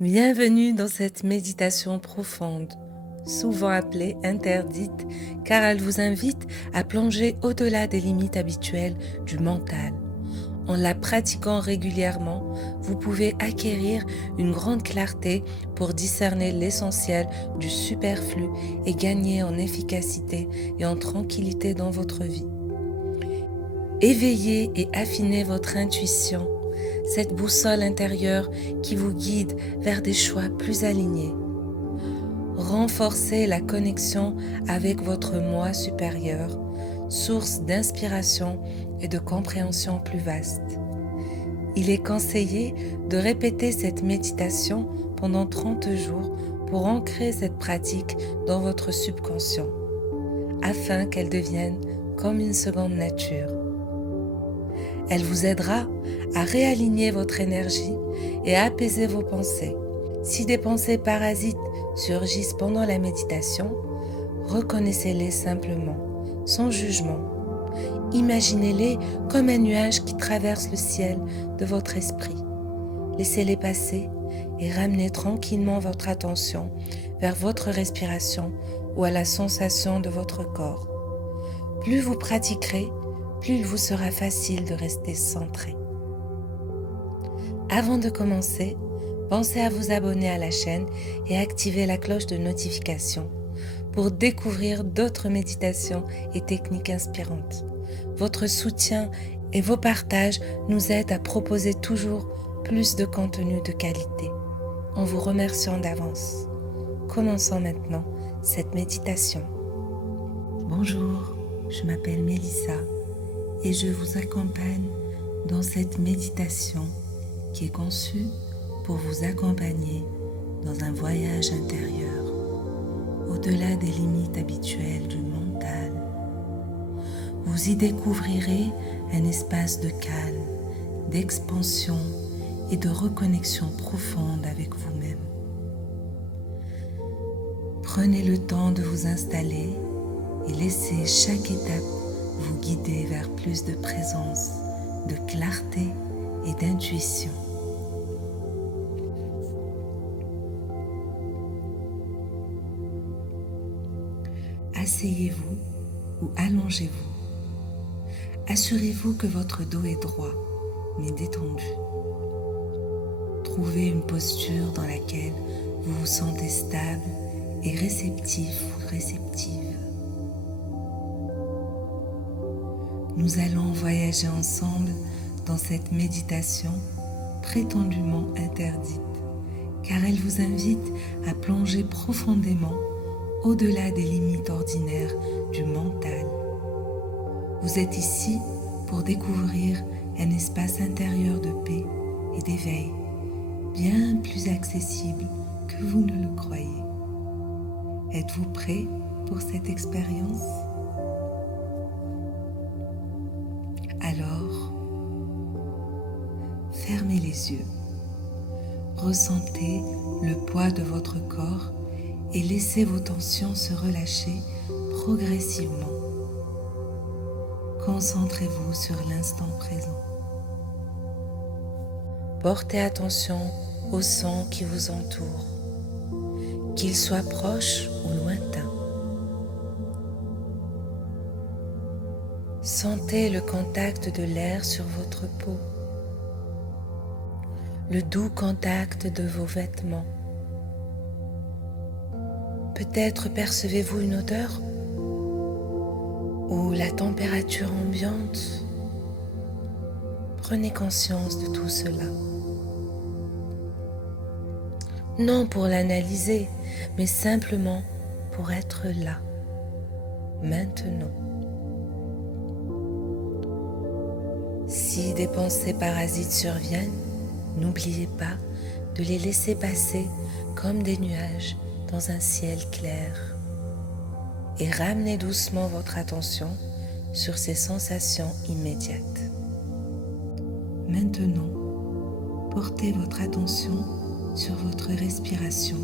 Bienvenue dans cette méditation profonde, souvent appelée interdite, car elle vous invite à plonger au-delà des limites habituelles du mental. En la pratiquant régulièrement, vous pouvez acquérir une grande clarté pour discerner l'essentiel du superflu et gagner en efficacité et en tranquillité dans votre vie. Éveillez et affinez votre intuition, cette boussole intérieure qui vous guide vers des choix plus alignés. Renforcez la connexion avec votre moi supérieur, source d'inspiration et de compréhension plus vaste. Il est conseillé de répéter cette méditation pendant 30 jours pour ancrer cette pratique dans votre subconscient, afin qu'elle devienne comme une seconde nature. Elle vous aidera à réaligner votre énergie et à apaiser vos pensées. Si des pensées parasites surgissent pendant la méditation, reconnaissez-les simplement, sans jugement. Imaginez-les comme un nuage qui traverse le ciel de votre esprit. Laissez-les passer et ramenez tranquillement votre attention vers votre respiration ou à la sensation de votre corps. Plus vous pratiquerez, plus il vous sera facile de rester centré. Avant de commencer, pensez à vous abonner à la chaîne et activer la cloche de notification pour découvrir d'autres méditations et techniques inspirantes. Votre soutien et vos partages nous aident à proposer toujours plus de contenu de qualité. En vous remerciant d'avance. Commençons maintenant cette méditation. Bonjour, je m'appelle Mélissa et je vous accompagne dans cette méditation qui est conçue pour vous accompagner dans un voyage intérieur au-delà des limites habituelles du mental. Vous y découvrirez un espace de calme, d'expansion et de reconnexion profonde avec vous-même. Prenez le temps de vous installer et laissez chaque étape vous guider vers plus de présence, de clarté et d'intuition. Asseyez-vous ou allongez-vous. Assurez-vous que votre dos est droit, mais détendu. Trouvez une posture dans laquelle vous vous sentez stable et réceptif ou réceptive. Nous allons voyager ensemble dans cette méditation prétendument interdite, car elle vous invite à plonger profondément au-delà des limites ordinaires du mental. Vous êtes ici pour découvrir un espace intérieur de paix et d'éveil, bien plus accessible que vous ne le croyez. Êtes-vous prêt pour cette expérience? Alors, fermez les yeux, ressentez le poids de votre corps et laissez vos tensions se relâcher progressivement. Concentrez-vous sur l'instant présent. Portez attention aux sons qui vous entourent, qu'ils soient proches ou lointains. Sentez le contact de l'air sur votre peau, le doux contact de vos vêtements. Peut-être percevez-vous une odeur ou la température ambiante. Prenez conscience de tout cela. Non pour l'analyser, mais simplement pour être là, maintenant. Si des pensées parasites surviennent, n'oubliez pas de les laisser passer comme des nuages dans un ciel clair et ramenez doucement votre attention sur ces sensations immédiates. Maintenant, portez votre attention sur votre respiration.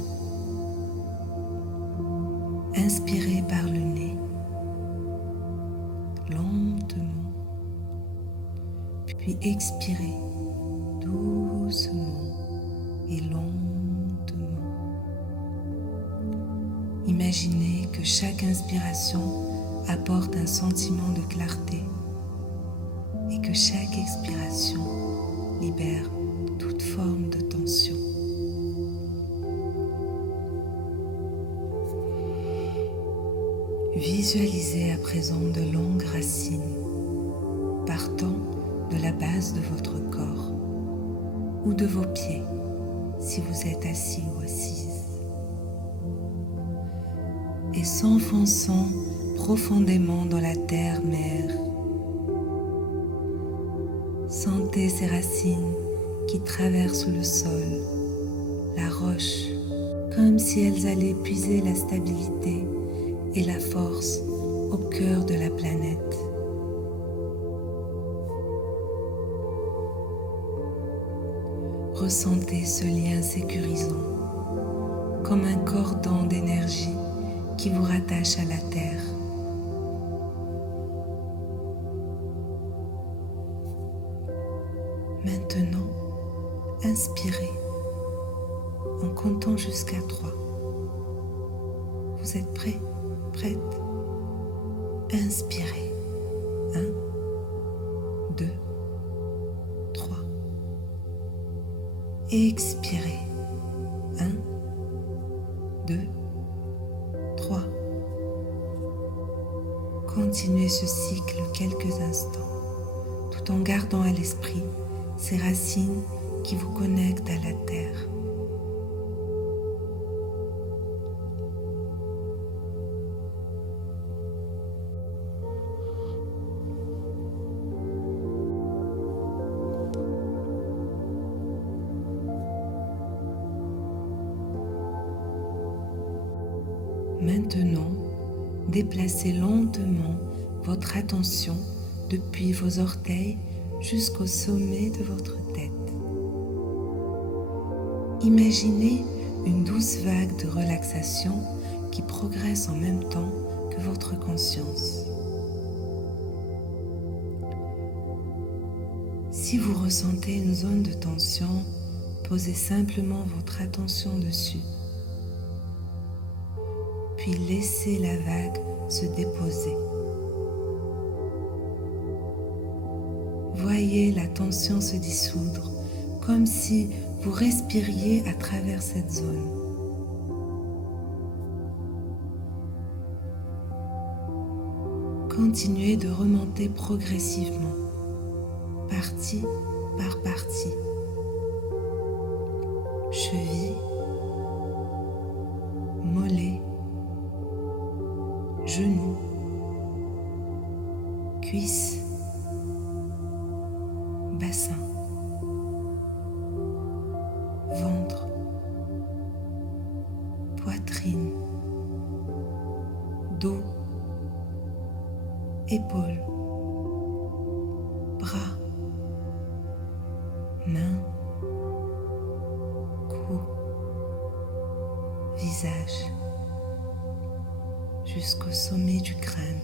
Inspirez par le nez, lentement, puis expirez doucement et longuement. Imaginez que chaque inspiration apporte un sentiment de clarté et que chaque expiration libère toute forme de tension. Visualisez à présent de longues racines partant de la base de votre corps ou de vos pieds si vous êtes assis ou assise et s'enfonçant profondément dans la terre-mère. Sentez ces racines qui traversent le sol, la roche, comme si elles allaient puiser la stabilité et la force au cœur de la planète. Ressentez ce lien sécurisant, comme un cordon d'énergie qui vous rattache à la terre. Maintenant, inspirez en comptant jusqu'à 3. Vous êtes prêts? Prête? Inspirez. 1, 2, 3. Expirez. 1, 2, 3. Continuez ce cycle quelques instants, tout en gardant à l'esprit ces racines qui vous connectent à la terre. Maintenant, déplacez lentement votre attention depuis vos orteils jusqu'au sommet de votre tête. Imaginez une douce vague de relaxation qui progresse en même temps que votre conscience. Si vous ressentez une zone de tension, posez simplement votre attention dessus. Puis laissez la vague se déposer. Voyez la tension se dissoudre, comme si vous respiriez à travers cette zone. Continuez de remonter progressivement, partie par partie. Cheville, mollet, genoux, cuisses, bassin, ventre, poitrine, dos, épaules, bras, mains, cou, visage, jusqu'au sommet du crâne.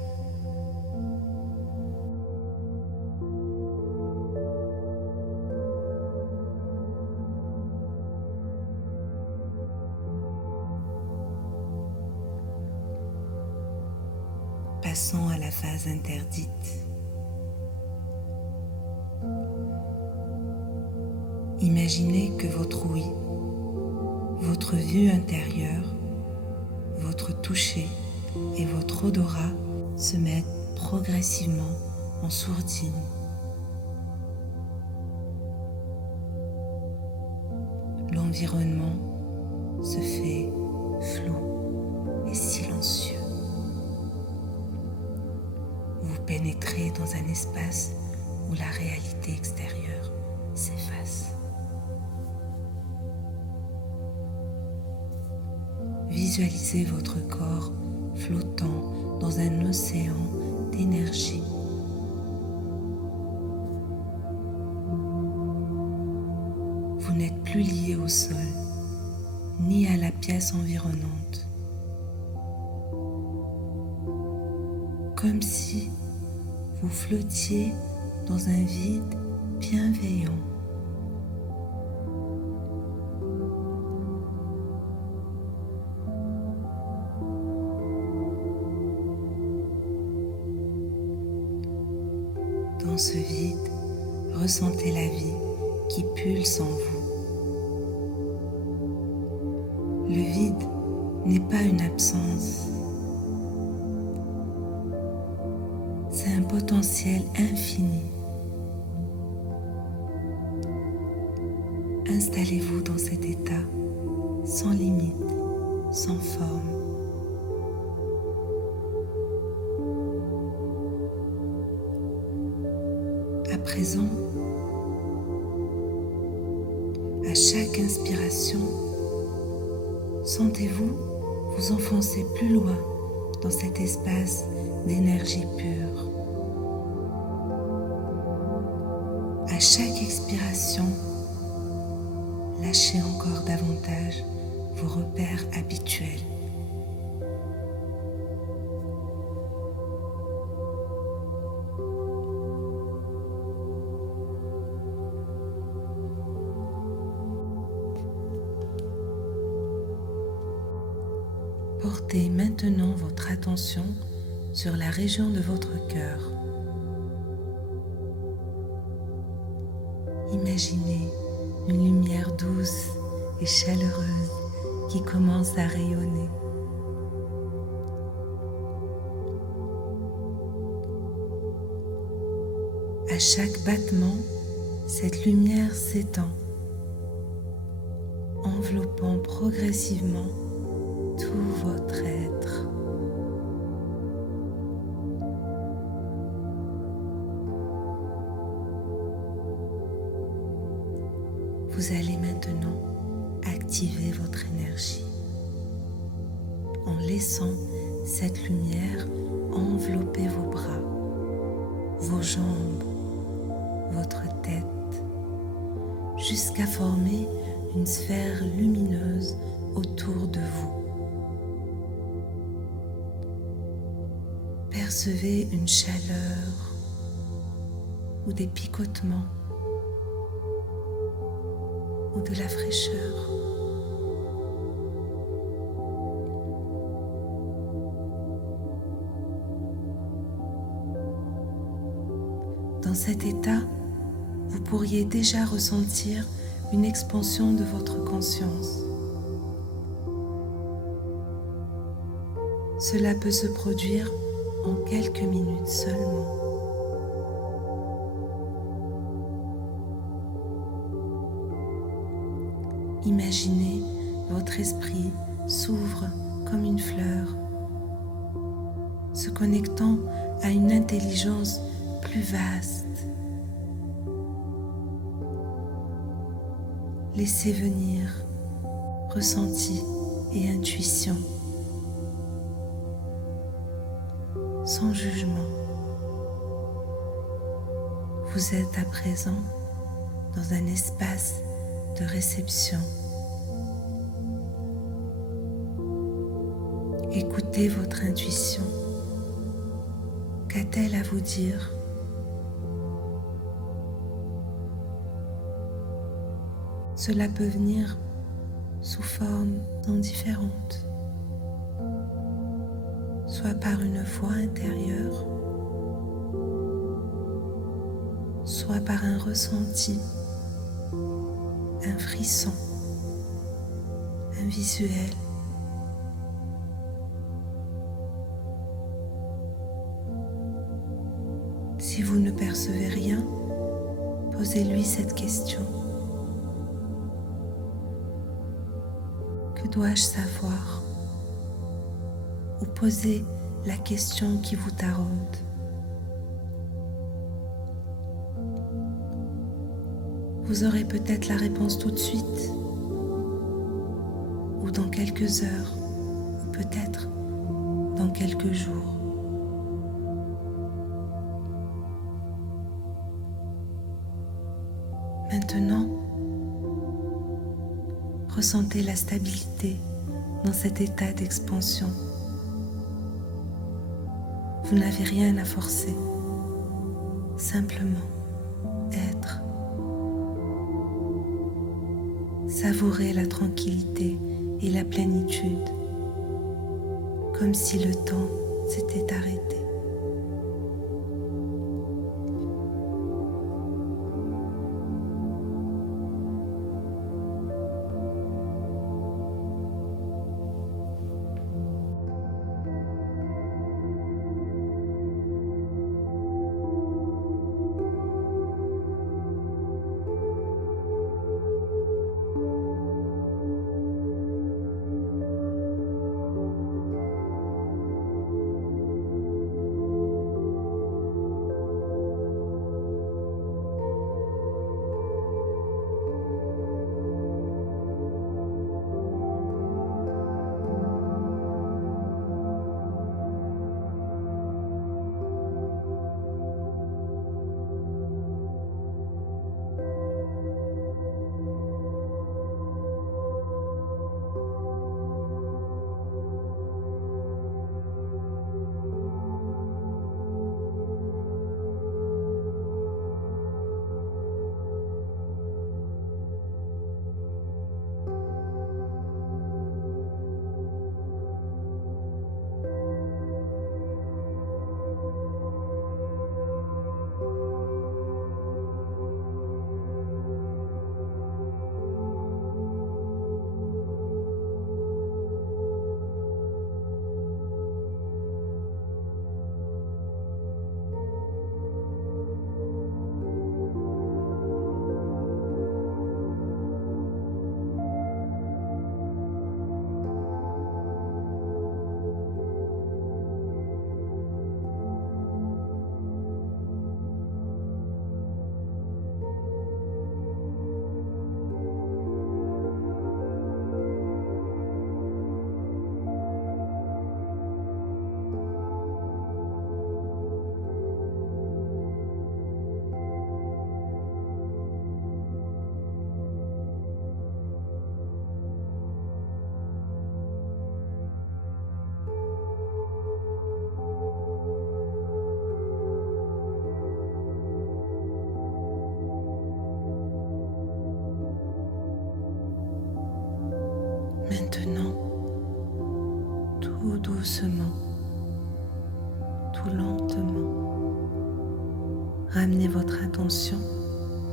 Passons à la phase interdite. Imaginez que votre ouïe, votre vue intérieure, votre toucher et votre odorat se mettent progressivement en sourdine. L'environnement se fait flou et silencieux. Vous pénétrez dans un espace où la réalité extérieure s'efface. Visualisez votre corps flottant dans un océan d'énergie. Vous n'êtes plus lié au sol, ni à la pièce environnante. Comme si vous flottiez dans un vide bienveillant. Dans ce vide, ressentez la vie qui pulse en vous. Le vide n'est pas une absence, c'est un potentiel infini. Installez-vous dans cet état, sans limite, sans forme. À présent, à chaque inspiration, sentez-vous vous enfoncer plus loin dans cet espace d'énergie pure. À chaque expiration, lâchez encore davantage vos repères habituels. Portez maintenant votre attention sur la région de votre cœur. Imaginez une lumière douce et chaleureuse qui commence à rayonner. À chaque battement, cette lumière s'étend, enveloppant progressivement tout votre être. Vous allez maintenant activer votre énergie en laissant cette lumière envelopper vos bras, vos jambes, votre tête, jusqu'à former une sphère lumineuse autour de vous. Percevez une chaleur ou des picotements ou de la fraîcheur. Dans cet état, vous pourriez déjà ressentir une expansion de votre conscience. Cela peut se produire en quelques minutes seulement. Imaginez votre esprit s'ouvre comme une fleur, se connectant à une intelligence plus vaste. Laissez venir ressenti et intuition, sans jugement. Vous êtes à présent dans un espace de réception. Écoutez votre intuition. Qu'a-t-elle à vous dire? Cela peut venir sous formes différentes, soit par une voix intérieure, soit par un ressenti, un frisson, un visuel. Si vous ne percevez rien, posez-lui cette question. Que dois-je savoir? Ou posez la question qui vous taraude. Vous aurez peut-être la réponse tout de suite, ou dans quelques heures, ou peut-être dans quelques jours. Maintenant, ressentez la stabilité dans cet état d'expansion. Vous n'avez rien à forcer, simplement être. Savourez la tranquillité et la plénitude, comme si le temps s'était arrêté. Maintenant, tout doucement, tout lentement, ramenez votre attention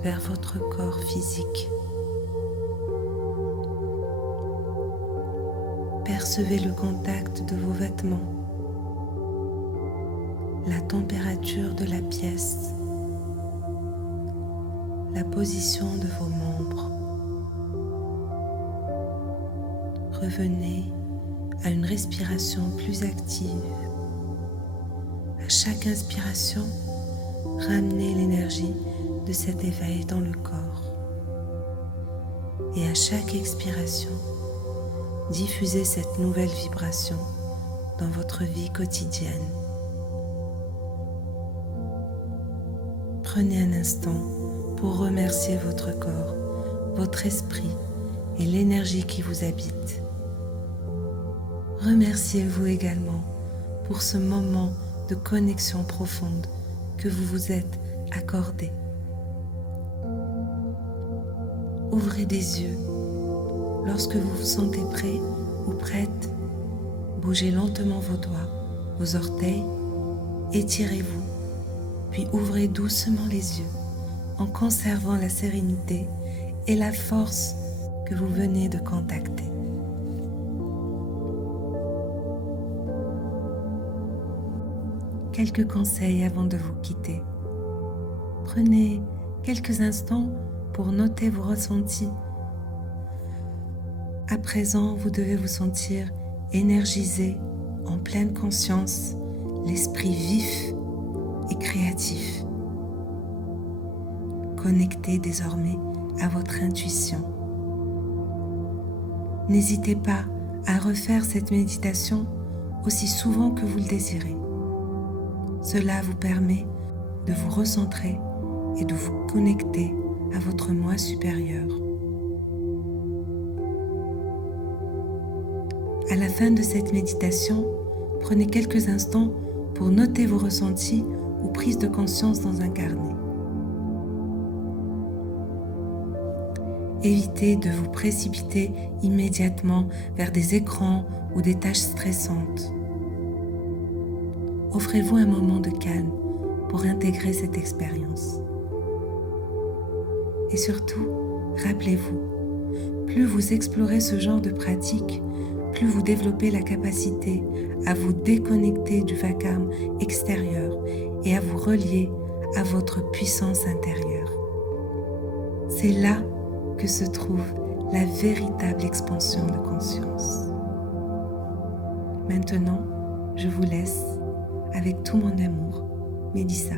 vers votre corps physique. Percevez le contact de vos vêtements, la température de la pièce, la position de vos membres. Revenez à une respiration plus active. À chaque inspiration, ramenez l'énergie de cet éveil dans le corps. Et à chaque expiration, diffusez cette nouvelle vibration dans votre vie quotidienne. Prenez un instant pour remercier votre corps, votre esprit et l'énergie qui vous habite. Remerciez-vous également pour ce moment de connexion profonde que vous vous êtes accordé. Ouvrez des yeux. Lorsque vous vous sentez prêt ou prête, bougez lentement vos doigts, vos orteils, étirez-vous, puis ouvrez doucement les yeux en conservant la sérénité et la force que vous venez de contacter. Quelques conseils avant de vous quitter. Prenez quelques instants pour noter vos ressentis. À présent, vous devez vous sentir énergisé, en pleine conscience, l'esprit vif et créatif. Connectez désormais à votre intuition. N'hésitez pas à refaire cette méditation aussi souvent que vous le désirez. Cela vous permet de vous recentrer et de vous connecter à votre moi supérieur. À la fin de cette méditation, prenez quelques instants pour noter vos ressentis ou prises de conscience dans un carnet. Évitez de vous précipiter immédiatement vers des écrans ou des tâches stressantes. Offrez-vous un moment de calme pour intégrer cette expérience. Et surtout, rappelez-vous, plus vous explorez ce genre de pratique, plus vous développez la capacité à vous déconnecter du vacarme extérieur et à vous relier à votre puissance intérieure. C'est là que se trouve la véritable expansion de conscience. Maintenant, je vous laisse avec tout mon amour, Mélissa.